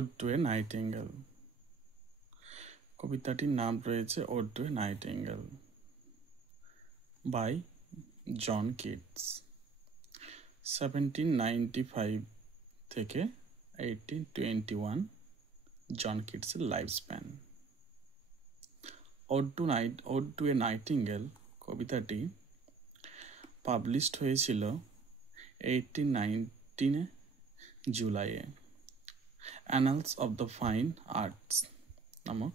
Ode to a nightingale. কবিতাটির নাম রয়েছে ode to a nightingale by John Keats. 1795 থেকে 1821 জন কিটসের life span. Ode to a nightingale কবিতাটি পাবলিশড হয়েছিল 1819 জুলাইয়ে Annals of the Fine Arts নামক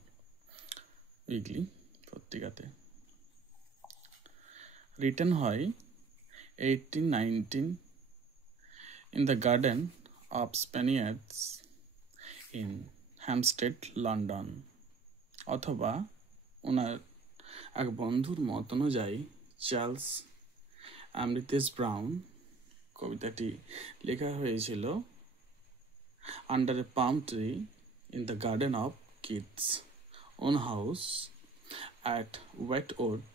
উইকলি পত্রিকাতে। রিটেন হয় 1819 in the garden of Spaniards in Hampstead London, অথবা ওনার এক বন্ধুর মত অনুযায়ী চার্লস অ্যামরিথেস ব্রাউন কবিতাটি লেখা হয়েছিল under a palm tree in the garden of Keats own house at ওয়েটউড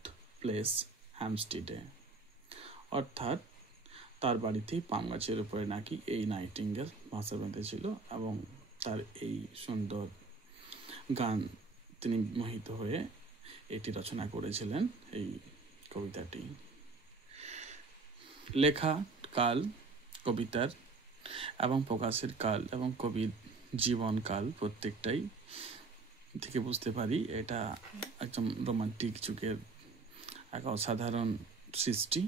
প্লেস হ্যামস্টেডে। অর্থাৎ তার বাড়িতেই পাম গাছের উপরে নাকি এই নাইটিঙ্গেল বাসা বেঁধেছিল এবং তার এই সুন্দর গান তিনি মোহিত হয়ে এটি রচনা করেছিলেন। এই কবিতাটি লেখা কাল কবিতার এবং প্রকাশের কাল এবং কবির জীবনকাল প্রত্যেকটাই থেকে বুঝতে পারি এটা একদম রোমান্টিক যুগের এক অসাধারণ সৃষ্টি।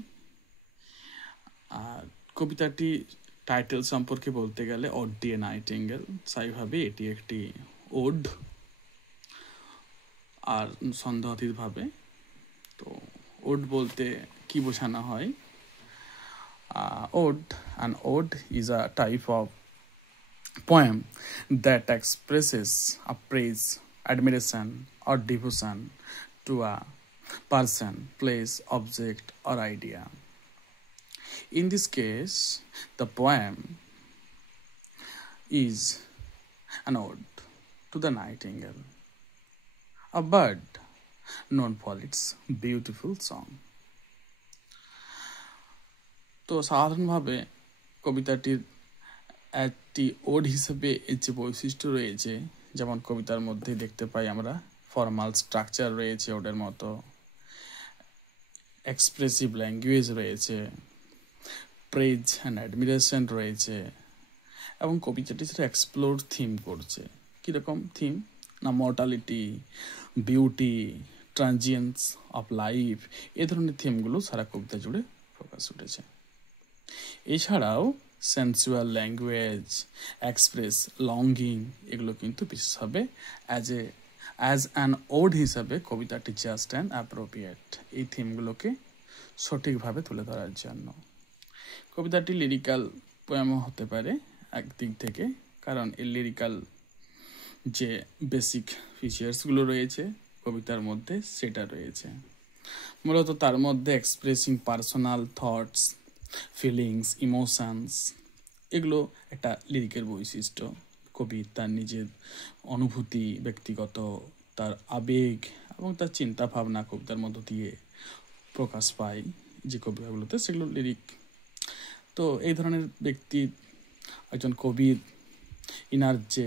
আর কবিতাটি টাইটেল সম্পর্কে বলতে গেলে ওড টু এ নাইটিঙ্গেল, স্বাভাবিকভাবে এটি একটি ওড আর সন্দেহাতীতভাবে। তো ওড বলতে কি বোঝানো হয়? An ode is a type of poem that expresses a praise, admiration, or devotion to a person, place, object, or idea. In this case, the poem is an ode to the nightingale, a bird known for its beautiful song. তো সাধারণভাবে কবিতাটির একটি ode হিসেবে এর যে বৈশিষ্ট্য রয়েছে, যেমন কবিতার মধ্যে দেখতে পাই আমরা ফর্মাল স্ট্রাকচার রয়েছে, ওডের মতো এক্সপ্রেসিভ ল্যাঙ্গুয়েজ রয়েছে, প্রেজ অ্যান্ড অ্যাডমিরেশন রয়েছে, এবং কবিতাটি সেটা এক্সপ্লোর থিম করছে। কীরকম থিম না? Mortality, beauty, transience of life, এ ধরনের থিমগুলো সারা কবিতা জুড়ে ফোকাস উঠেছে। এছাড়াও সেন্সুয়াল ল্যাঙ্গুয়েজ, এক্সপ্রেস লঙ্গিং, এগুলো কিন্তু বিশেষভাবে অ্যাজ অ্যান ওড হিসাবে কবিতাটি জাস্ট অ্যান্ড অ্যাপ্রোপ্রিয়েট এই থিমগুলোকে সঠিকভাবে তুলে ধরার জন্য। কবিতাটি লিরিক্যাল পোয়েমও হতে পারে একদিক থেকে, কারণ এই লিরিক্যাল যে বেসিক ফিচার্সগুলো রয়েছে কবিতার মধ্যে সেটা রয়েছে। মূলত তার মধ্যে expressing personal thoughts, feelings, emotions, এগুলো একটা লিরিকের বৈশিষ্ট্য। কবি তার নিজের অনুভূতি, ব্যক্তিগত তার আবেগ এবং তার চিন্তা ভাবনা কবিতার মধ্য দিয়ে প্রকাশ পায় যে কবিতাগুলোতে, সেগুলো লিরিক। তো এই ধরনের ব্যক্তির একজন কবির ইনার যে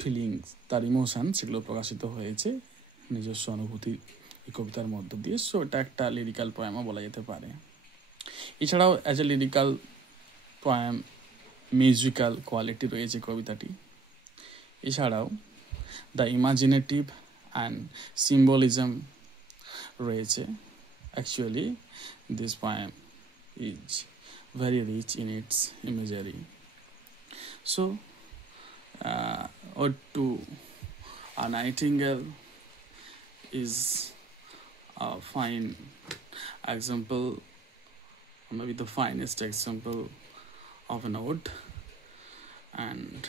ফিলিংস, তার ইমোশন, সেগুলো প্রকাশিত হয়েছে নিজস্ব অনুভূতি এই কবিতার মধ্য দিয়ে। সো এটা একটা লিরিক্যাল পোয়েমও বলা যেতে পারে। এছাড়াও as a lyrical poem musical quality রয়েছে কবিতাটি। এছাড়াও দ্য ইমাজিনেটিভ অ্যান্ড সিম্বলিজম রয়েছে। Actually this poem is very rich in its imagery. So, Ode to a Nightingale is a fine example, maybe the finest example of an ode and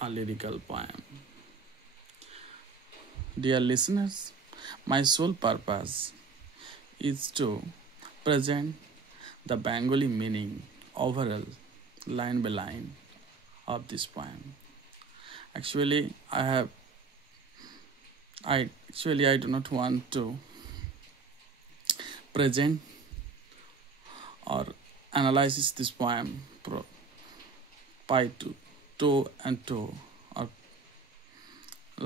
a lyrical poem. Dear listeners, my sole purpose is to present the Bengali meaning overall, line by line, of this poem. Actually, I do not want to present or analyze this poem toe and toe, or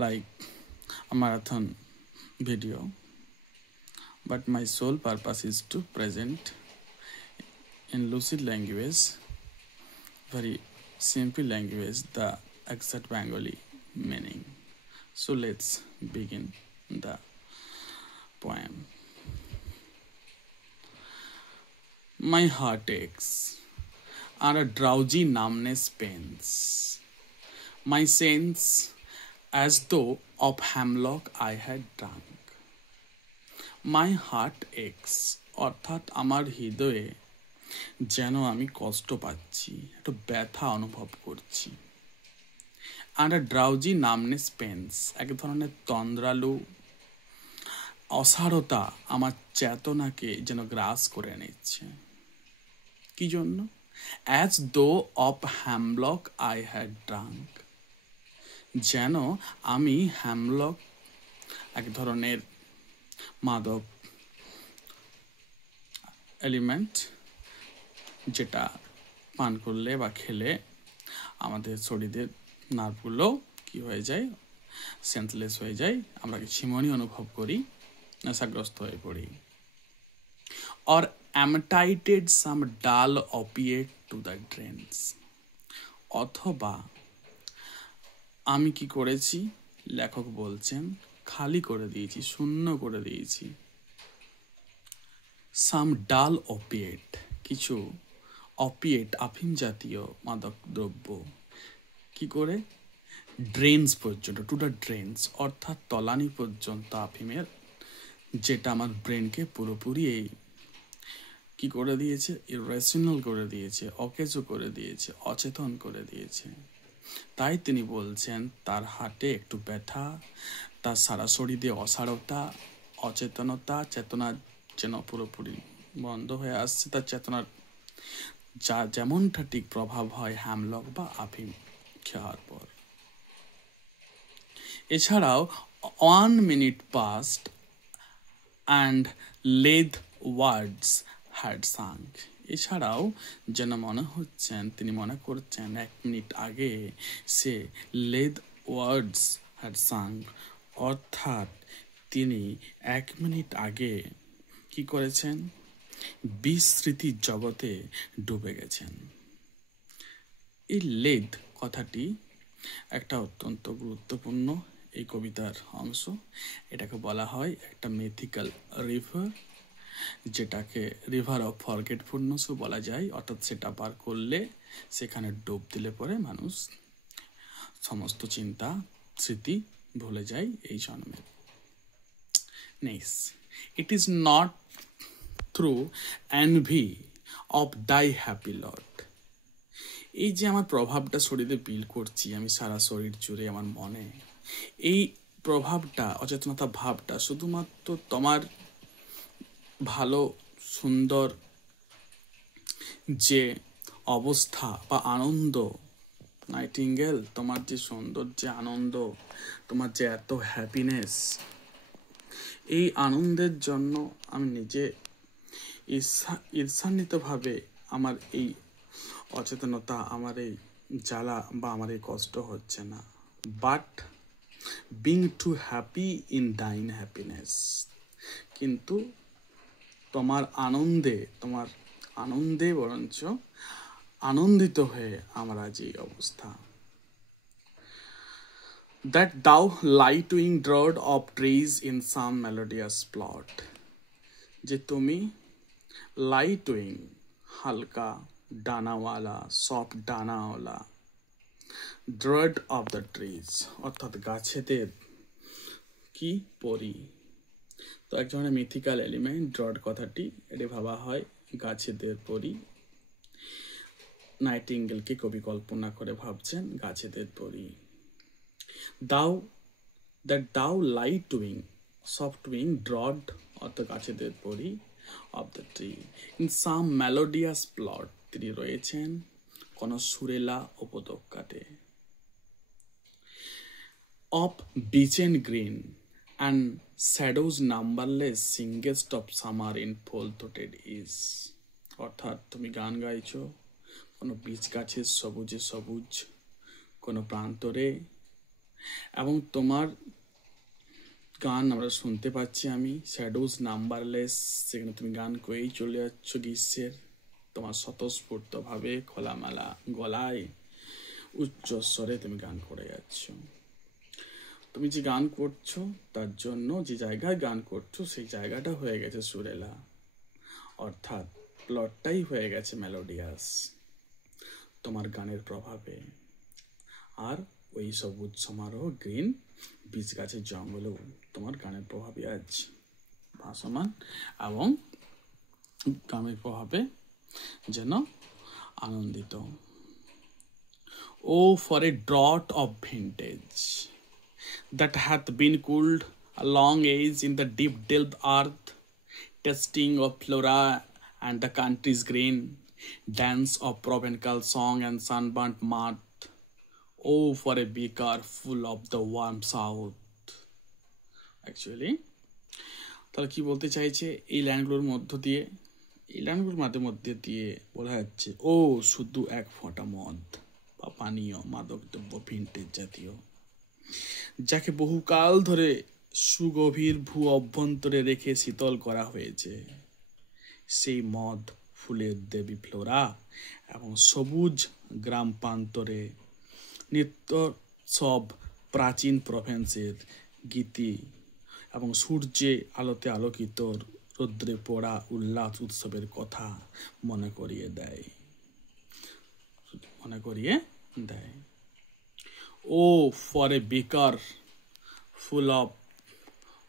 like a marathon video, but my sole purpose is to present in lucid language, very simple language, the exact Bengali meaning. So let's begin the poem. My heart aches and a drowsy numbness pains my sense as though of hemlock I had drunk. My heart aches, অর্থাৎ আমার হৃদয়ে যেন আমি কষ্ট পাচ্ছি, একটা ব্যথা অনুভব করছি। আর ড্রাউজি নামনেস পেন্স, এক ধরনের তন্দ্রালু অসারতা আমার চেতনাকে যেন গ্রাস করে নিচ্ছে। কি জন্য? As though of hemlock I had drunk, যেন আমি হ্যামলক, এক ধরনের মাদক এলিমেন্ট, যেটা পান করলে বা খেলে আমাদের শরীরের নার্ভগুলো কি হয়ে যায়, সেন্সলেস হয়ে যায়, আমরা ঝিমুনি অনুভব করি, নেশাগ্রস্ত হয়ে পড়ি। or imitated some dull opiate to the drains, অথবা আমি কি করেছি, লেখক বলছেন, খালি করে দিয়েছি, শূন্য করে দিয়েছি। some dull opiate, কিছু অপিয়েট, আফিম জাতীয় মাদক দ্রব্য, কি করে, ড্রেনস পর্যন্ত, টু দ্য ড্রেনস, অর্থাৎ তলানি পর্যন্ত আফিমের, যেটা আমার ব্রেনকে পুরোপুরি এই কি করে দিয়েছে, ইরেশনাল করে দিয়েছে, অকেজো করে দিয়েছে, অচেতন করে দিয়েছে। তাই তিনি বলছেন তার হাটে একটু ব্যথা, তার সারা শরীরে অসারতা, অচেতনতা, চেতনা যেন পুরোপুরি বন্ধ হয়ে আসছে, তার চেতনার যা যেমনটা ঠিক প্রভাব হয় হ্যামলক বা আফিম খাওয়ার পর। এছাড়াও 1 minute past and lathe words had সাং, এছাড়াও যেন মনে হচ্ছেন, তিনি মনে করছেন 1 মিনিট আগে সে লেদ ওয়ার্ডস হ্যাড সাং, অর্থাৎ তিনি 1 মিনিট আগে কি করেছেন, বিস্মৃতির জগতে ডুবে গেছেন। এই লেদ কথাটি একটা অত্যন্ত গুরুত্বপূর্ণ এই কবিতার অংশ। এটাকে বলা হয় একটা মিথিক্যাল রিভার, যেটাকে রিভার অফ ফরগেটফুলনেসও বলা যায়, অর্থাৎ সেটা পার করলে, সেখানে ডুব দিলে পরে মানুষ সমস্ত চিন্তা স্মৃতি ভুলে যায় এই জন্মে। Next, it is not through envy of thy happy lot, এই যে আমার প্রভাবটা শরীরে বিল করছি, আমি সারা শরীর জুড়ে আমার মনে, এই প্রভাবটা, অচেতনতা ভাবটা শুধুমাত্র তোমার ভালো সুন্দর যে অবস্থা বা আনন্দ, নাইটিঙ্গেল, তোমার যে সুন্দর যে আনন্দ, তোমার যে এত হ্যাপিনেস, এই আনন্দের জন্য আমি নিজে ঈর্ষান্বিতভাবে আমার এই অচেতনতা, আমার এই জ্বালা বা আমার এই কষ্ট হচ্ছে না, but being too happy in thine happiness, কিন্তু তোমার আনন্দে বরঞ্চ আনন্দিত হয়ে আমার আজ এই অবস্থা। That thou light-wing drod of trees in some melodious plot, যে তুমি লাইট-উইং, হালকা ডানাওয়ালা, সফট ডানাওয়ালা, ড্রড অফ দ্য ট্রিজ, অর্থাৎ গাছেদের কি পরি। তো এক ধরনের মিথিক্যাল এলিমেন্ট ড্রড কথাটি, এটি ভাবা হয় গাছেদের পরি। নাইটিঙ্গেলকে কবি কল্পনা করে ভাবছেন গাছেদের পরি। Thou light wing, soft wing, dryad অর্থাৎ গাছেদের পরি, of the tree, in some melodious plot, তিনি রয়েছেন কোন সুরেলা উপত্যকাতে। Of beechen green and shadows numberless, singest of summer in full-throated is, অর্থাৎ তুমি গান গাইছো কোনো বীজ গাছের সবুজে সবুজ কোনো প্রান্তরে, এবং তোমার গান আমরা শুনতে পাচ্ছি আমি, শ্যাডোজ নাম্বারলেস, সেখানে তুমি গান করেই চলে যাচ্ছ গ্রীষ্মের, তোমার স্বতঃস্ফূর্তভাবে খোলামেলা গলায় উচ্চস্বরে তুমি গান করে যাচ্ছ। তুমি যে গান করছো তার জন্য যে জায়গায় গান করছো সেই জায়গাটা হয়ে গেছে সুরেলা, অর্থাৎ প্লটটাই হয়ে গেছে মেলোডিয়াস তোমার গানের প্রভাবে। আর ওই সবুজ সমারোহ গ্রিন বীজ গাছের জঙ্গলেও তোমার গানের প্রভাবে আজ ভাসমান, এবং গানের প্রভাবে যেন আনন্দিত। O for a draught of vintage that hath been cooled a long age in the deep delved earth, testing of flora and the country's green, dance of provincial song and sunburnt mirth. Oh, for a beaker full of the warm south. Actually, তাহলে কি বলতে চাইছে এই লাইনগুলোর মধ্যে দিয়ে বলা যাচ্ছে, ও শুধু এক ফোঁটা মদ বা পানীয় মাদক দ্রব্য ভিন্টেজ জাতীয়, যাকে বহুকাল ধরে সুগভীর ভূ অভ্যন্তরে রেখে শীতল করা হয়েছে, সেই মদ ফুলের দেবী ফ্লোরা এবং সবুজ গ্রাম প্রান্তরে নিত্য সব প্রাচীন প্রভেন্সের গীতি এবং সূর্যে আলোতে আলোকিত রৌদ্রে পোড়া উল্লাস উৎসবের কথা মনে করিয়ে দেয়। Oh, for a beaker full of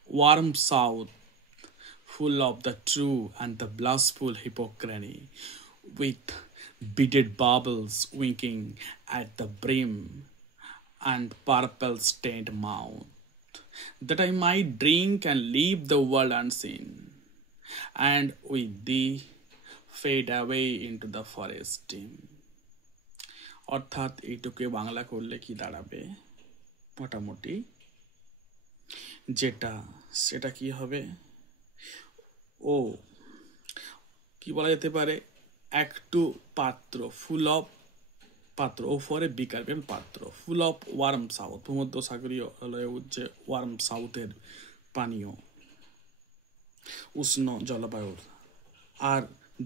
warm south, full of the true and the blissful hypocrisy, with beaded bubbles winking at the brim and purple-stained mouth, that I might drink and leave the world unseen, and with thee fade away into the forest dim. অর্থাৎ এইটুকু বাংলা করলে কি দাঁড়াবে, মোটামুটি সেটা কি হবে, ও কি বলা যেতে পারে, একটু পাত্র, ফুল অফ পাত্র, ও ফরে বিকার পাত্র, ফুল অফ ওয়ার্ম সাউথ, ভূমধ্য সাগরীয় যে ওয়ার্ম সাউথের পানীয়, উষ্ণ জলবায়ুর, আর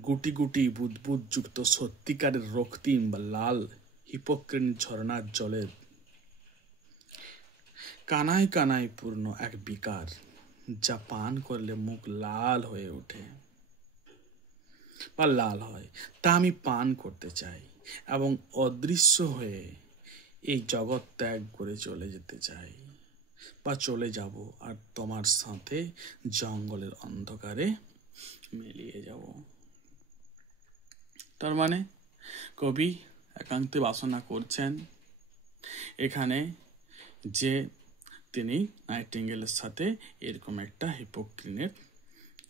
গুটি গুটি বুদবুদ যুক্ত সত্যিকারের রক্তিম বা লাল হিপোক্রেন ঝর্ণার জলের কানায় কানায় পূর্ণ এক বিকার, যা পান করলে মুখ লাল হয়ে ওঠে বা লাল হয়, তা আমি পান করতে চাই এবং অদৃশ্য হয়ে এই জগৎ ত্যাগ করে চলে যেতে চাই বা চলে যাব, আর তোমার সাথে জঙ্গলের অন্ধকারে মিলিয়ে যাব। তার মানে কবি একান্তে বাসনা করছেন এখানে যে তিনি নাইটিঙ্গেলের সাথে এরকম একটা হিপোক্রিনের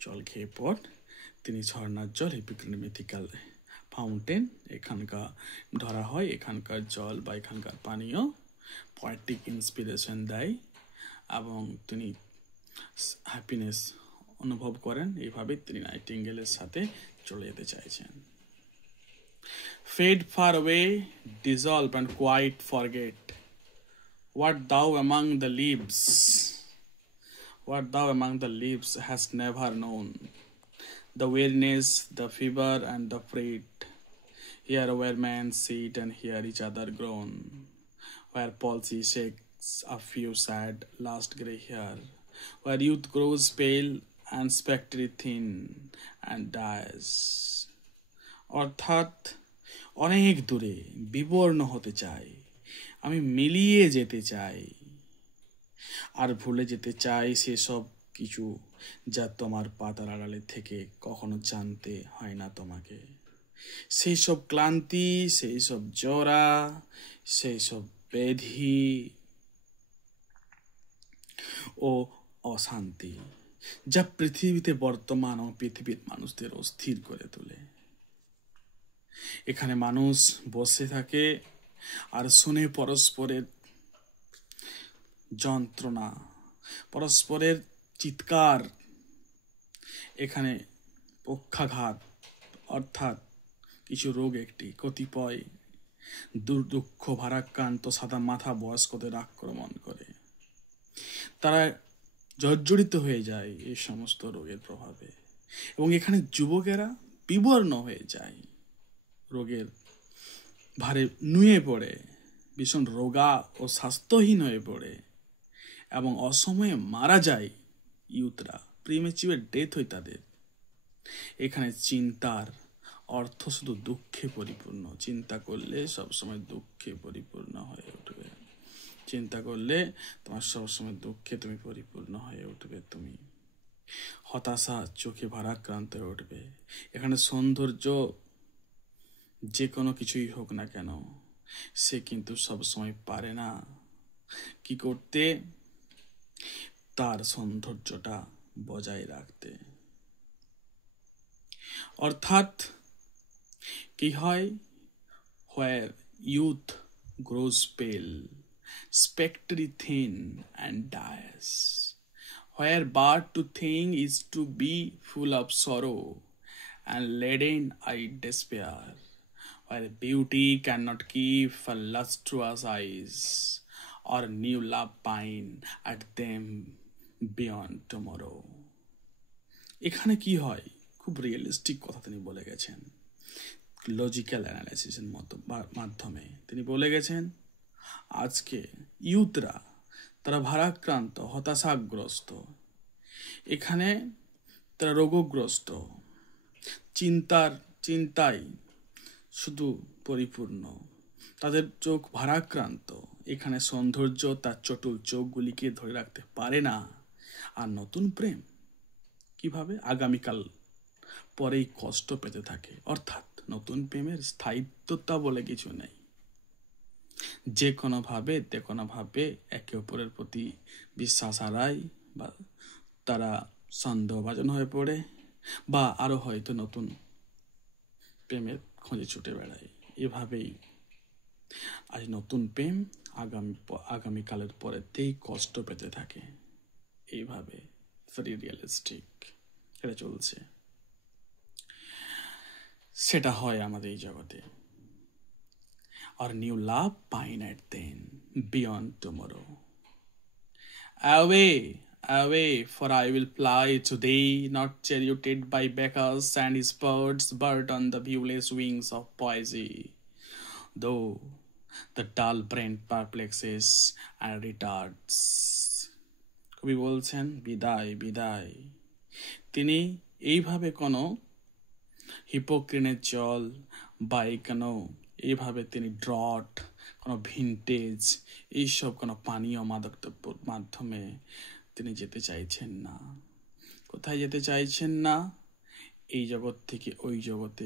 জল খেয়ে পর তিনি ঝর্ণার জল, হিপোক্রিন মিথিক্যাল ফাউন্টেন এখানকার ধরা হয়, এখানকার জল বা এখানকার পানীয় পয়েটিক ইন্সপিরেশন দেয় এবং তিনি হ্যাপিনেস অনুভব করেন। এইভাবে তিনি নাইটিঙ্গেলের সাথে চলে যেতে চাইছেন। Fade far away, dissolve and quite forget what thou among the leaves hast never known, the weariness, the fever and the freight, here where men sit and hear each other groan, where palsy shakes a few sad last grey hair, where youth grows pale and spectry thin and dies. অর্থাৎ অনেক দূরে বিবর্ণ হতে চাই, আমি মিলিয়ে যেতে চাই আর ভুলে যেতে চাই সেসব কিছু যা তোমার পাতার আড়ালে থেকে কখনো জানতে হয় না তোমাকে, সেই সব ক্লান্তি, সেই সব জরা, সেই সব ব্যাধি ও অশান্তি যা পৃথিবীতে বর্তমান ও পৃথিবীর মানুষদের অস্থির করে তোলে। এখানে মানুষ বসে থাকে আর শুনে পরস্পরের যন্ত্রণা, পরস্পরের চিৎকার, এখানে পক্ষাঘাত অর্থাৎ কিছু রোগ, একটি কতিপয় দুঃখ ভারাক্রান্ত সাদা মাথা বয়স্কদের আক্রমণ করে। তারা জর্জরিত হয়ে যায় এই সমস্ত রোগের প্রভাবে, এবং এখানে যুবকেরা বিবর্ণ হয়ে যায়, রোগের ভারে নুয়ে পড়ে, ভীষণ রোগা ও স্বাস্থ্যহীন হয়ে পড়ে এবং অসময়ে মারা যায় ইউথরা, প্রিমেচিউর ডেথ হয় তাদের। এখানে চিন্তার অর্থ শুধু দুঃখে পরিপূর্ণ। চিন্তা করলে সবসময় দুঃখে পরিপূর্ণ হয়ে উঠবে। চিন্তা করলে তোমার সবসময় দুঃখে তুমি পরিপূর্ণ হয়ে উঠবে। তুমি হতাশা চোখে ভারাক্রান্ত হয়ে উঠবে। এখানে সৌন্দর্য যে কোনো কিছুই হোক না কেন, সে কিন্তু সবসময় পারে না কি করতে, তার সৌন্দর্যটা বজায় রাখতে। অর্থাৎ কি হয়, where youth grows pale, spectry thin and dies, where but to think is to be full of sorrow and laden I despair, where beauty cannot keep a lustrous eyes, or new love pine at them beyond tomorrow. এখানে কি হয়, খুব realistic কথা তিনি বলে গেছেন। Logical অ্যানালাইসিসের মাধ্যমে তিনি বলে গেছেন, আজকে ইউথরা তারা ভারাক্রান্ত, হতাশাগ্রস্ত, এখানে তারা রোগগ্রস্ত, চিন্তায় শুধু পরিপূর্ণ, তাদের চোখ ভারাক্রান্ত। এখানে সৌন্দর্য তার চটুল চোখগুলিকে ধরে রাখতে পারে না। আর নতুন প্রেম কিভাবে আগামীকাল পরেই কষ্ট পেতে থাকে। অর্থাৎ নতুন প্রেমের স্থায়িত্বতা বলে কিছু নেই। যে কোনোভাবে একে অপরের প্রতি বিশ্বাস হারায়, বা তারা সন্দেহভাজন হয়ে পড়ে, বা আরো হয়তো নতুন প্রেমের খোঁজে ছুটে বেড়ায়। এভাবেই আজ নতুন প্রেম আগামীকালের পরেতেই কষ্ট পেতে থাকে। এইভাবে ভেরি রিয়েলিস্টিক এটা চলছে। সেটা হয় আমাদের এই জগতে। Or new love pine at then beyond tomorrow. Away, for I will fly today, not charioted by Bacchus and his birds, but on the viewless wings of poesy. Though the dull brain perplexes and retards. কবি বলছেন, বিদায়। তিনি এইভাবে কোনো হিপোক্রিনের জল বা কোনো এইভাবে তিনি ড্রট, কোনো ভিনটেজ, এইসব কোনো পানীয় মাদক দ্রব্যর মাধ্যমে তিনি যেতে চাইছেন না। কোথায় যেতে চাইছেন না? এই জগৎ থেকে ওই জগতে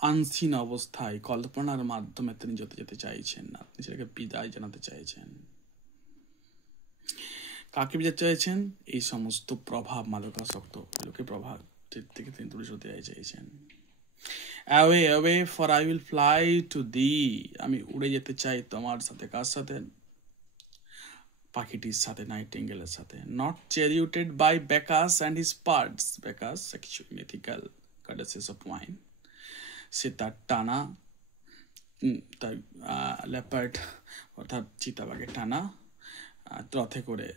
আনসিন অবস্থায় কল্পনার মাধ্যমে তিনি যেতে চাইছেন না। তিনি সেটাকে বিদায় জানাতে চাইছেন। কাকে বিদায় চাইছেন? এই সমস্ত প্রভাব, মাদকাসক্ত লোকের প্রভাব থেকে তিনি দূরে সরে চাইছেন। Away, for I will fly to thee. আমি উড়ে যেতে চাই তোমার সাথে। কার সাথে? পাখিটির সাথে, নাইটিঙ্গেলের সাথে। Not charioted by Bacchus and his birds. Bacchus, sexual mythical goddesses of wine. সে তার টানা, তার লেপার্ড অর্থাৎ চিতাবাঘের টানা রথে করে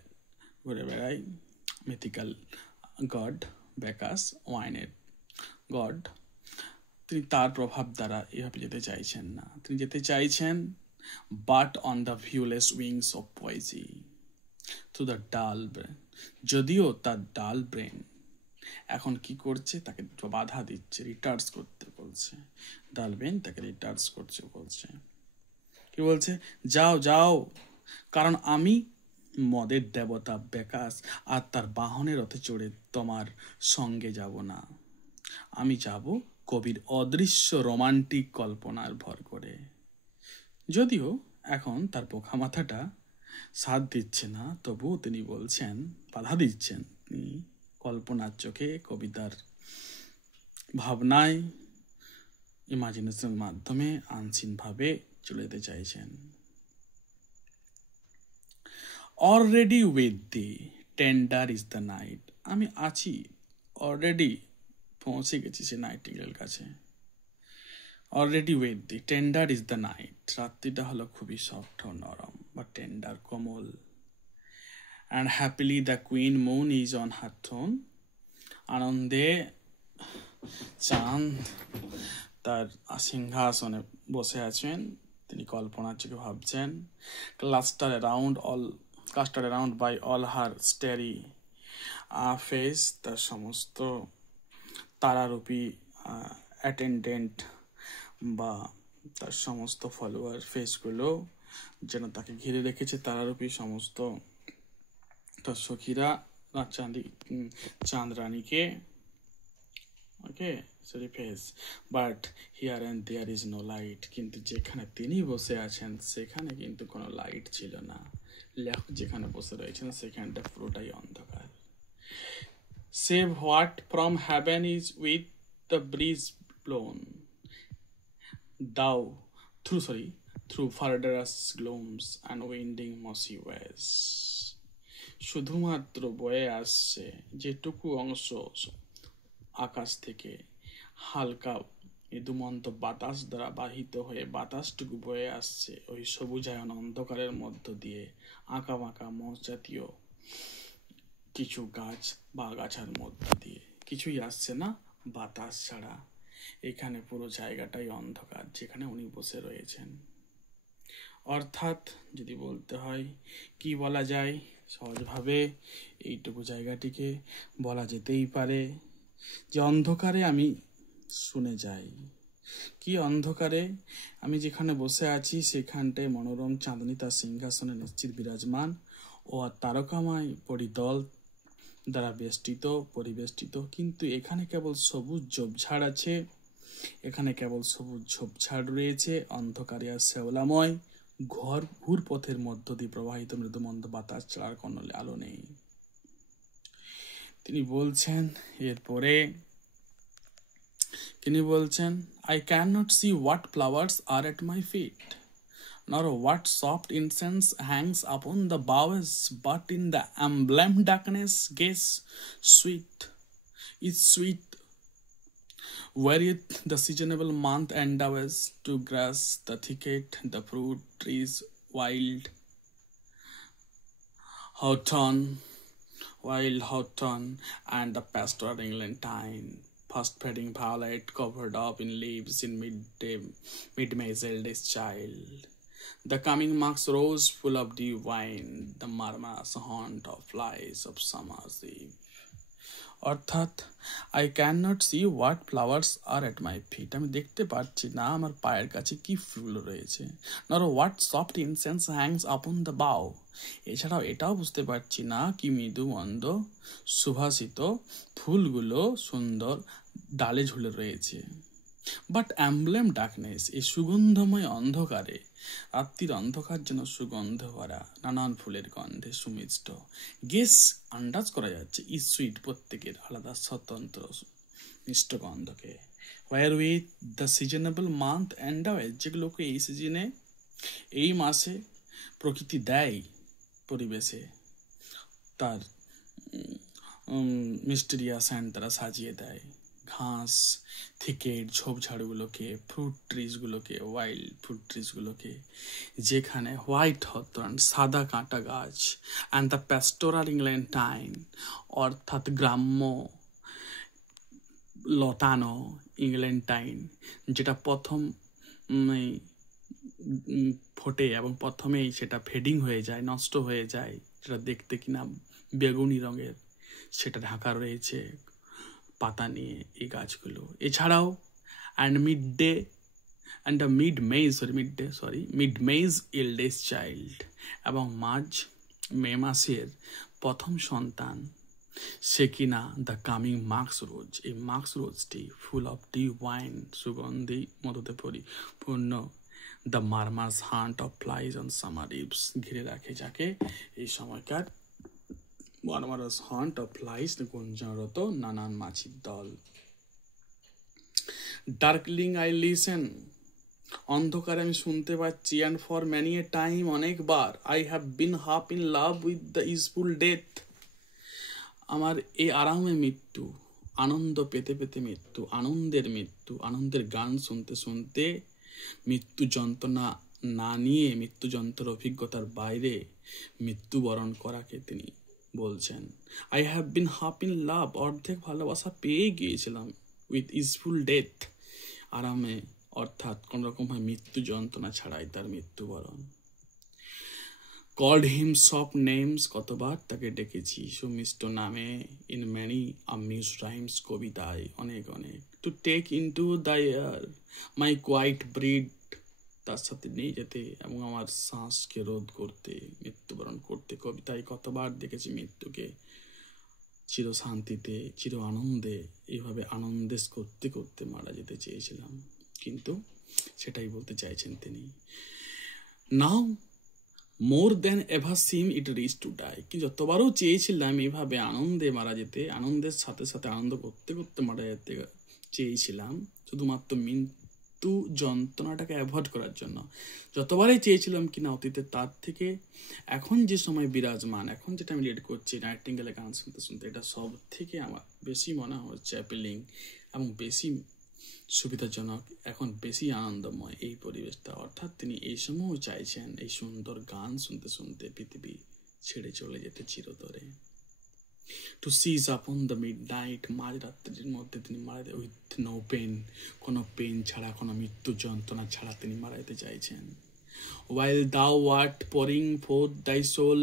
ঘুরে বেড়ায়। মিথিক্যাল গড ব্যাকাস, ওয়াইনের গড। তিনি তার প্রভাব দ্বারা এভাবে যেতে চাইছেন না। তিনি যেতে চাইছেন but on the viewless wings of poesy, to the dull brain. যদিও তার ডাল ব্রেন এখন কি করছে, তাকে বাধা দিচ্ছে, রিটার্স করতে বলছে। ডাল ব্রেন তাকে রিটার্স করছে, বলছে কি বলছে, যাও, কারণ আমি মদের দেবতা ব্যাকাস আর তার বাহনের রথে চড়ে তোমার সঙ্গে যাব না। আমি যাব কবির অদৃশ্য রোমান্টিক কল্পনার ভর করে। যদিও এখন তার পোখা মাথাটা সাথ দিচ্ছে না, তবুও তিনি বলছেন, বাধা দিচ্ছেন। তিনি কল্পনার চোখে, কবিতার ভাবনায়, ইমাজিনেশনের মাধ্যমে আনসিনভাবে চলে যেতে চাইছেন। Already with thee, tender is the night. আমি আছি, অলরেডি পৌঁছে গেছি সে নাইটিঙ্গেলের কাছে। Already with thee tender is the night, রাত্রিটা হলো খুবই সফট ও নরম বা টেন্ডার কোমল। And happily the queen moon is on her throne, আনন্দে চাঁদ তার সিংহাসনে বসে আছেন, তিনি কল্পনার চোখে ভাবছেন। Cluster around by all her starry fays, তার সমস্ত তারারূপী অ্যাটেন্ডেন্ট বা তার সমস্ত ফলোয়ার ফেসগুলো যেন তাকে ঘিরে রেখেছে, তারারূপী সমস্ত তার সখীরা চাঁদ রানীকে। Okay, starry fays, but here and there is no light, কিন্তু যেখানে তিনি বসে আছেন সেখানে কিন্তু কোনো লাইট ছিল না। লেখক যেখানে বসে রয়েছেন সেখানটা পুরোটাই অন্ধকার। Save what from heaven is with the breeze blown, through farderous glooms and winding mossy ways, শুধুমাত্র বয়ে আসছে যেটুকু অংশ আকাশ থেকে হালকা মৃদুমন্ত বাতাস দ্বারা বাহিত হয়ে বাতাসটুকু বয়ে আসছে ওই সবুজায়ন অন্ধকারের মধ্য দিয়ে, আঁকা বাঁকা মশ জাতীয় কিছু গাছ বা আগাছার মধ্য দিয়ে, কিছুই আসছে না বাতাস ছাড়া। এখানে পুরো জায়গাটাই অন্ধকার যেখানে উনি বসে রয়েছেন। অর্থাৎ যদি বলতে হয় কি বলা যায়, সহজভাবে এইটুকু জায়গাটিকে বলা যেতেই পারে যে অন্ধকারে আমি শুনে যাই। কি অন্ধকারে? আমি যেখানে বসে আছি সেখানটায় মনোরম চাঁদনী তার সিংহাসনে নিশ্চিত বিরাজমান ও আর তারকাময় পরিদল দ্বারা পরিবেষ্টিত, কিন্তু এখানে কেবল সবুজ ঝোপঝাড় আছে, এখানে কেবল সবুজ ঝোপঝাড় রয়েছে, অন্ধকারে আর শ্যাওলাময় ঘুর পথের মধ্য দিয়ে প্রবাহিত মৃদুমন্দ বাতাস ছাড়ার কোনো আলো নেই। তিনি বলছেন I cannot see what flowers are at my feet, nor what soft incense hangs upon the boughs, but in the emblem darkness guess is sweet, wherewith the seasonable month endeavours to grass the thicket, the fruit trees wild hawthorn, and the pastoral eglantine, fast fading violet covered up in leaves in mid-May's eldest child. The coming marks rose full of dew wine, the murmurous haunt of flies of summer's eve. অর্থাৎ I cannot see what flowers are at my feet, আমি দেখতে পাচ্ছি না আমার পায়ের কাছে কি ফুল রয়েছে, nor what soft incense hangs upon the bough, এছাড়াও এটাও বুঝতে পারছি না কি মৃদু মন্দ সুভাষিত ফুলগুলো সুন্দর ডালে ঝুলে রয়েছে। বাট অ্যাম্বলেম ডার্কনেস, এই সুগন্ধময় অন্ধকারে, রাত্রির অন্ধকার যেন সুগন্ধ ভরা, নানান ফুলের গন্ধে সুমিষ্ট, গেস আন্দাজ করা যাচ্ছে, ই সুইট প্রত্যেকের আলাদা স্বতন্ত্র মিষ্ট গন্ধকে, where with the seasonable month and যেগুলোকে এই সিজনে এই মাসে প্রকৃতি দেয় পরিবেশে, তার মিস্টেরিয়াস হ্যান্ড তারা সাজিয়ে দেয়, ঘাস থিকেট ঝোপঝাড়গুলোকে, ওয়াইল্ড ফ্রুট ট্রিজগুলোকে, যেখানে হোয়াইট হথর্ন সাদা কাঁটা গাছ, অ্যান্ড দ্য প্যাস্টোরাল ইংল্যান্ডাইন অর্থাৎ গ্রাম্য লতানো ইংল্যান্ডাইন, যেটা প্রথম ফোটে এবং প্রথমেই সেটা ফেডিং হয়ে যায়, নষ্ট হয়ে যায়, সেটা দেখতে কিনা বেগুনি রঙের, সেটা ঢাকা রয়েছে পাতা নিয়ে এই গাছগুলো। এছাড়াও মিড মেইজ এল্ডেস্ট চাইল্ড, এবং মে মাসের প্রথম সন্তান সে কিনা দ্য কামিং মার্কস রোজ, এই মার্কস রোজটি ফুল অফ ডিউ ওয়াইন সুগন্ধি মধুতে পরিপূর্ণ, the murmurous haunt of flies on summer eves, ঘিরে রাখে যাকে এই সময়কার মারমারাস হান্ট অফ ফ্লাইজ গুঞ্জনরত নানান মাছির দল। ডার্কলিং আই লিসেন, অন্ধকারে আমি শুনতে পাচ্ছি, and for many a time, অনেকবার, I have been half in love with the easeful death, আমার এই আরামে মৃত্যু, আনন্দ পেতে পেতে মৃত্যু, আনন্দের গান শুনতে শুনতে, মৃত্যু যন্ত্রণা না নিয়ে, মৃত্যু যন্ত্রের অভিজ্ঞতার বাইরে মৃত্যুবরণ করাকে তিনি বলছেন। I have been half in লাভ, অর্ধেক ভালোবাসা পেয়ে গিয়েছিলাম, উইথ ইজফুল ডেথ, আরামে, অর্থাৎ কোন রকম হয় মৃত্যু যন্ত্রণা ছাড়াই তার মৃত্যুবরণ। কল্ড হিম সফট নেমস, কতবার তাকে ডেকেছি সুমিষ্ট নামে, ইন ম্যানি আমিউজ রাইমস, কবিতায় অনেক অনেক। To take into the air my quiet breath, তার সাথে নিয়ে যেতে এবং আমার শ্বাসকে রোধ করতে, মৃত্যুবরণ করতে। কবিতায় কতবার দেখেছি মৃত্যুকে, চির শান্তিতে, চির আনন্দে, এইভাবে আনন্দেশ করতে করতে মারা যেতে চেয়েছিলাম, কিন্তু সেটাই বলতে চাইছেন তিনি। Now more than ever seems it rich to die, কি যতবারও চেয়েছিলাম এইভাবে আনন্দে মারা যেতে, আনন্দের সাথে সাথে আনন্দ করতে করতে মারা যেতে চেয়েছিলাম, শুধুমাত্র মৃত্যু যন্ত্রণাটাকে অ্যাভয়েড করার জন্য। যতবারই চেয়েছিলাম কিনা অতীতে, তার থেকে এখন যে সময় বিরাজমান, এখন যেটা আমি লিড করছি নাইটিঙ্গেলের গান শুনতে শুনতে, এটা সব থেকে আমার বেশি মনে হচ্ছে অ্যাপিলিং এবং বেশি সুবিধাজনক, এখন বেশি আনন্দময় এই পরিবেশটা। অর্থাৎ তিনি এই সময়ও চাইছেন এই সুন্দর গান শুনতে শুনতে পৃথিবী ছেড়ে চলে যেতে চিরতরে। Two seize upon the mid night, মাঝরাত্রির মধ্যে তিনি মারা যেতে, উইথ নো পেন, কোনো পেন ছাড়া, কোনো মৃত্যু যন্ত্রণা ছাড়া তিনি মারা যেতে চাইছেন। While thou art pouring forth thy soul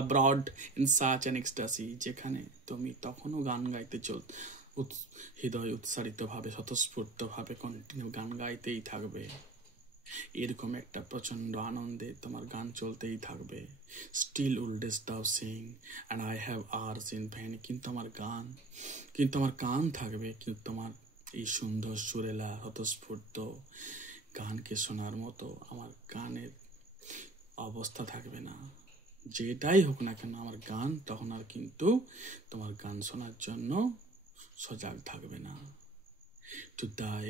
abroad in such an ecstasy, যেখানে তুমি তখনও গান গাইতে হৃদয় উৎসারিত ভাবে, স্বতঃস্ফূর্ত ভাবে কন্টিনিউ গান গাইতেই থাকবে, এরকম একটা প্রচন্ড আনন্দে তোমার গান চলতেই থাকবে। স্টিল উইলডেস্ট দাও Singh and I have hours in when, কিন্তু আমার কান থাকবে, কিন্তু তোমার এই সুন্দর সুরেলা স্বতঃস্ফূর্ত গানকে শোনার মতো আমার গানের অবস্থা থাকবে না। যেটাই হোক না কেন আমার গান তখন আর কিন্তু তোমার গান শোনার জন্য সজাগ থাকবে না। টু দাই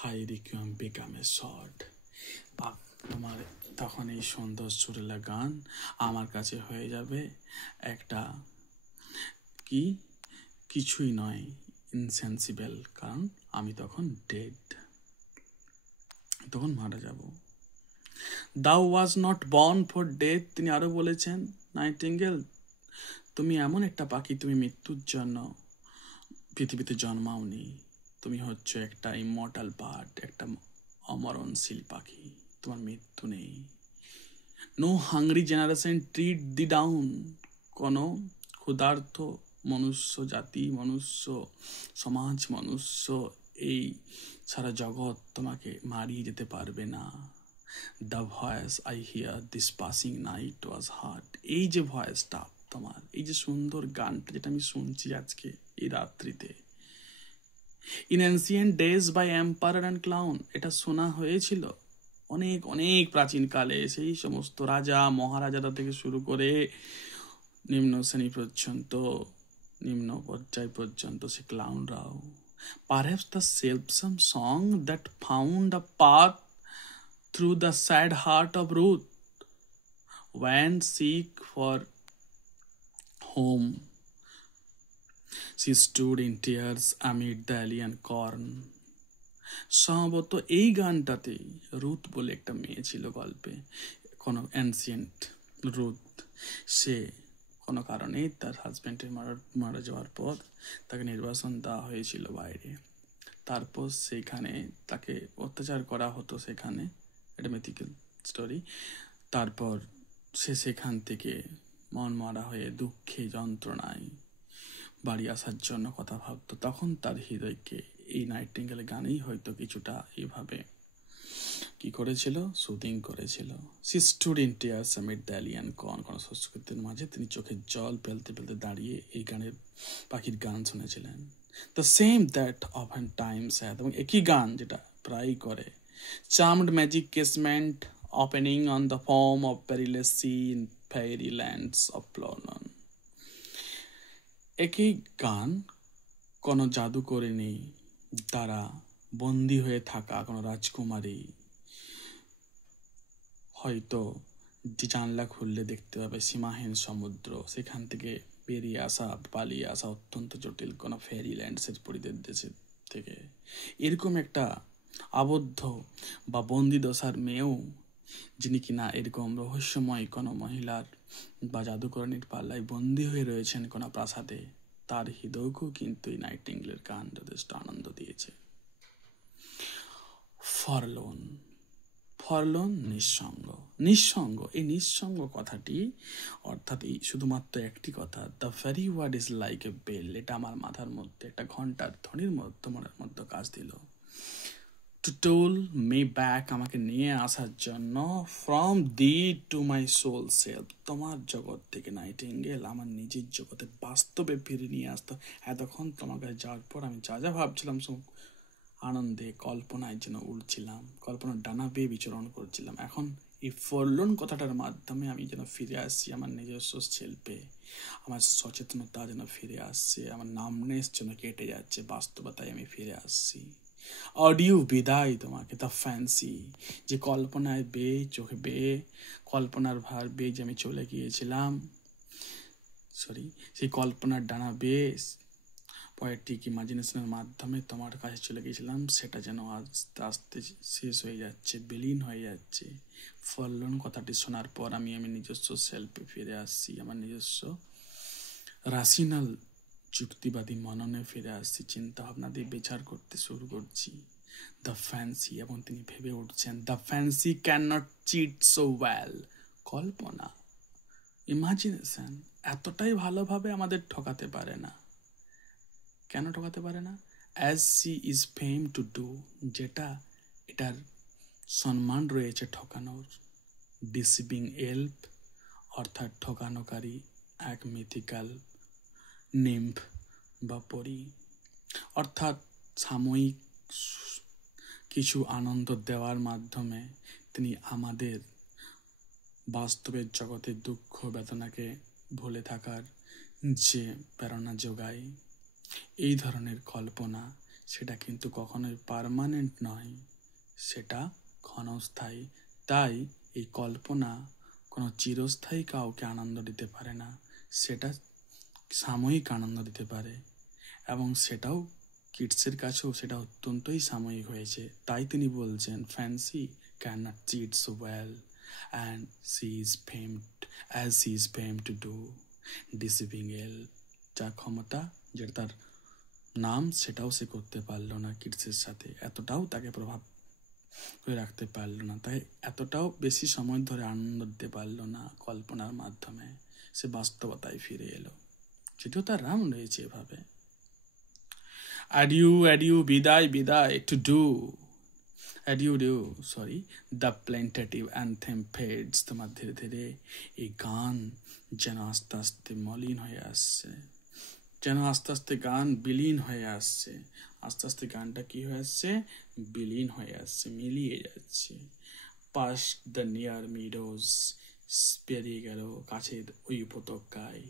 হাই রিকুয়াম বিকাম এ শর্ট, তোমার তখন এই সুন্দর সুরেলা গান আমার কাছে হয়ে যাবে একটা কিছুই নয়, ইনসেন্সিবল, কারণ আমি তখন ডেড, তখন মারা যাব। দাও was not born for death, তিনি আরো বলেছেন, নাইটিঙ্গেল তুমি এমন একটা পাখি, তুমি মৃত্যুর জন্য পৃথিবীতে জন্মাওনি, তুমি হচ্ছে একটা ইমর্টাল বার্ড, একটা অমরণশীল পাখি, তোমার মৃত্যু নেই। নো হাংরি জেনারেশন ট্রিট দি ডাউন, কোনো ক্ষুধার্ত মনুষ্য জাতি, মনুষ্য সমাজ, মনুষ্য এই সারা জগৎ তোমাকে মারিয়ে যেতে পারবে না। The voice I here this passing night was hard, এই যে ভয়েসটা তোমার, এই যে সুন্দর গানটা যেটা আমি শুনছি আজকে এই রাত্রিতে, in ancient days by emperor and clown, এটা শোনা হয়েছিল অনেক অনেক প্রাচীন কালে, সেই সমস্ত রাজা মহারাজারা থেকে শুরু করে নিম্ন শ্রেণী পর্যন্ত, নিম্ন পর্যায় পর্যন্ত সে ক্লাউনরাও। Perhaps the selfsome song that found a path through the sad heart of Ruth, when seek for home she stood in tears amid the alien corn. সম্ভবত এই গানটাতেই, রুথ বলে একটা মেয়ে ছিল গল্পে, কোনো অ্যানসিয়েন্ট রুথ, সে কোনো কারণে তার হাজব্যান্ডের মারা যাওয়ার পর তাকে নির্বাসন দেওয়া হয়েছিল বাইরে, তারপর সেখানে তাকে অত্যাচার করা হতো, সেখানে এটা মিথিক্যাল স্টোরি। তারপর সে সেখান থেকে মন মারা হয়ে দুঃখে যন্ত্রণায় বাড়ি আসার জন্য কথা ভাবতো, তখন তার হৃদয়কে এই নাইটিঙ্গেলের গানেই হয়তো কিছুটা এইভাবে কি করেছিল, সুদিং করেছিল। She stood in tears amid the alien corn, কোন সংস্কৃতির মাঝে তিনি চোখের জল ফেলতে ফেলতে দাঁড়িয়ে এই গানের পাখির গান শুনেছিলেন। The same that often times had, এবং একই গান যেটা প্রায়ই করে, charmed magic casement opening on the form of perilous sea in fairy lands of London, একই গান কোনো জাদুকরিনী দ্বারা বন্দী হয়ে থাকা কোনো রাজকুমারী হয়তো জানলা খুললে দেখতে পাবে সীমাহীন সমুদ্র, সেখান থেকে বেরিয়ে আসা, পালিয়ে আসা অত্যন্ত জটিল কোনো ফেরিল্যান্ডসের পরিদের দেশের থেকে। এরকম একটা আবদ্ধ বা বন্দি দশার মেয়েও, যিনি কিনা এরকম রহস্যময় কোনো মহিলার বা জাদুকরণীর পাল্লায় বন্দী হয়ে রয়েছেন কোনো প্রাসাদে, তার হৃদয়কেও কিন্তু এই নাইটিঙ্গেলের গান যথেষ্ট আনন্দ দিয়েছে। ফরলোন, ফরলোন নিঃসঙ্গ। নিঃসঙ্গ, এই নিঃসঙ্গ কথাটি অর্থাৎ এই শুধুমাত্র একটি কথা, the very word is like a bell, এটা আমার মাথার মধ্যে একটা ঘন্টার ধ্বনির মধ্যে কাজ দিল। টু টোল মে ব্যাক, আমাকে নিয়ে আসার জন্য, from thee to my sole self, তোমার জগৎ থেকে নাইটিঙ্গেল আমার নিজের জগতে বাস্তবে ফিরে নিয়ে আসতো। এতক্ষণ তোমার কাছে যাওয়ার পর আমি যা যা ভাবছিলাম সব আনন্দে কল্পনায় যেন উড়ছিলাম, কল্পনার ডানা বেয়ে বিচরণ করছিলাম। এখন এই ফরলোন কথাটার মাধ্যমে আমি যেন ফিরে আসছি আমার নিজস্ব শিল্পে, আমার সচেতনতা যেন ফিরে আসছে, আমার নামনেস যেন কেটে যাচ্ছে, বাস্তবতায় আমি ফিরে আসছি। অডিও বিদায় তোমাকে, দ্য ফ্যান্সি, যে কল্পনায় বেয়ে চোখে বেয়ে কল্পনার ভার বেয়ে যে আমি চলে গিয়েছিলাম, সেই কল্পনার ডানা বেয়ে পোয়েট্রিক ইমাজিনেশনের মাধ্যমে তোমার কাছে চলে গিয়েছিলাম, সেটা যেন আস্তে আস্তে শেষ হয়ে যাচ্ছে, বিলীন হয়ে যাচ্ছে। ফরলোন কথাটি শোনার পর আমি নিজস্ব সেলফে ফিরে আসছি, আমার নিজস্ব রাশিনাল যুক্তিবাদী মননে ফিরে আসছি, চিন্তা ভাবনা দিয়ে বিচার করতে শুরু করছি। দ্য ফ্যান্সি, এবং তিনি ভেবে উঠছেন, the fancy can not cheat so well, কল্পনা, ইমাজিনেশন এতটাই ভালোভাবে আমাদের ঠকাতে পারে না। কেন ঠকাতে পারে না? As she is fame to do, যেটা এটার সম্মান রয়েছে ঠকানোর। ডিসিভিং এল্প, অর্থাৎ ঠকানোকারী এক মিথিক্যাল নিম্ফ বা পরী, অর্থাৎ সাময়িক কিছু আনন্দ দেওয়ার মাধ্যমে তিনি আমাদের বাস্তবের জগতের দুঃখ বেদনাকে ভুলে থাকার যে প্রেরণা যোগায়। এই ধরনের কল্পনা, সেটা কিন্তু কখনোই পার্মানেন্ট নয়, সেটা ক্ষণস্থায়ী। তাই এই কল্পনা কোনো চিরস্থায়ী কাউকে আনন্দ দিতে পারে না, সেটা সাময়িক আনন্দ দিতে পারে, এবং সেটাও কিডসের কাছেও সেটা অত্যন্তই সাময়িক হয়েছে। তাই তিনি বলছেন, fancy can not cheat so well and she is famed as she is fame to do deceiving elf, যার ক্ষমতা, যেটা তার নাম, সেটাও সে করতে পারলো না কিডসের সাথে, এতটাও তাকে প্রভাব করে রাখতে পারলো না, তাই এতটাও বেশি সময় ধরে আনন্দ দিতে পারলো না কল্পনার মাধ্যমে, সে বাস্তবতায় ফিরে এলো, যদিও তার নাম রয়েছে এভাবে। অ্যাডিউ অ্যাডিউ, বিদায় বিদায়, to do adieu due, the plaintive anthem fades, তোমার ধীরে ধীরে এই গান যেন আস্তে আস্তে মলিন হয়ে আসছে, যেন আস্তে আস্তে গান বিলীন হয়ে আসছে, আস্তে আস্তে গানটা কি হয়ে আসছে, বিলীন হয়ে আসছে, মিলিয়ে যাচ্ছে। পাস দ্য নিয়ার মিডোজ, পেরিয়ে গেল কাছের ওই উপত্যকায়,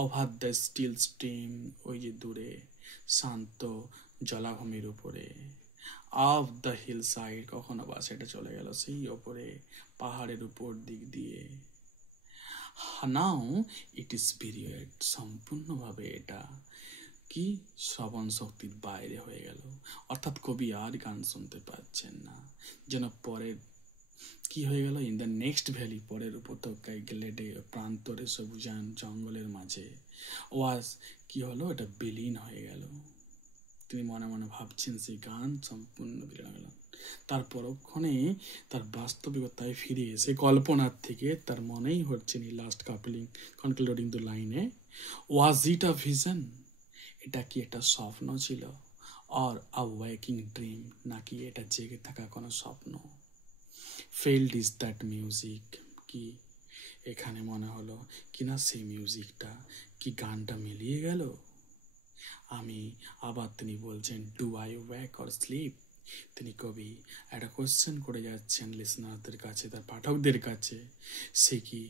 ওভার দ্য স্টিল স্ট্রিম, ওই যে দূরে শান্ত জলাভূমির উপরে, অফ দ্য হিল সাইড, কখনো বা সেটা চলে গেল সেই ওপরে পাহাড়ের উপর দিক দিয়ে। নাও ইট ইজ পিরিয়ড, সম্পূর্ণভাবে এটা কি শ্রবণ শক্তির বাইরে হয়ে গেল, অর্থাৎ কবি আর গান শুনতে পাচ্ছেন না, যেন পরের কি হয়ে গেল, ইন দ্য নেক্সট ভ্যালি, পরের উপত্যকায় গ্লেডে প্রান্তরে সবুজান জঙ্গলের মাঝে ওয়াজ কি হলো, এটা বিলীন হয়ে গেল। তিনি মনে মনে ভাবছেন, সেই গান সম্পূর্ণ বিলীন হয়ে গেল। তার পরক্ষণে তার বাস্তবিকতায় ফিরে এসে কল্পনার থেকে তার মনেই হচ্ছে নি, লাস্ট কনক্লুডিং দ্য লাইনে, ওয়াজ ইট আ ভিশন, এটা কি একটা স্বপ্ন ছিল, অর আ ওয়েকিং ড্রিম, নাকি এটা জেগে থাকা কোনো স্বপ্ন। ফেইল্ড ইজ দ্যাট মিউজিক, কি এখানে মনে হলো কিনা সেই মিউজিকটা কি গানটা মিলিয়ে গেল। আমি আবার তিনি বলছেন, do I wake or sleep, তিনি কবি একটা কোশ্চেন করে যাচ্ছেন লিসনারদের কাছে, তার পাঠকদের কাছে, সে কি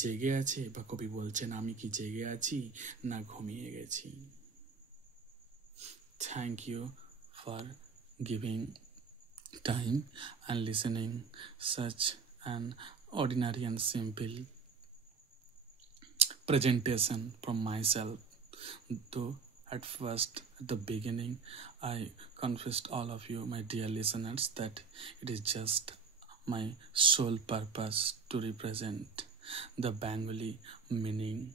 জেগে আছে, বা কবি বলছেন আমি কি জেগে আছি না ঘুমিয়ে গেছি। Thank you for giving time and listening such an ordinary and simple presentation from myself. Though at first, at the beginning, I confessed all of you, my dear listeners, that it is just my sole purpose to represent the Bengali meaning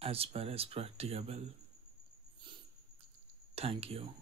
as far as practicable. Thank you.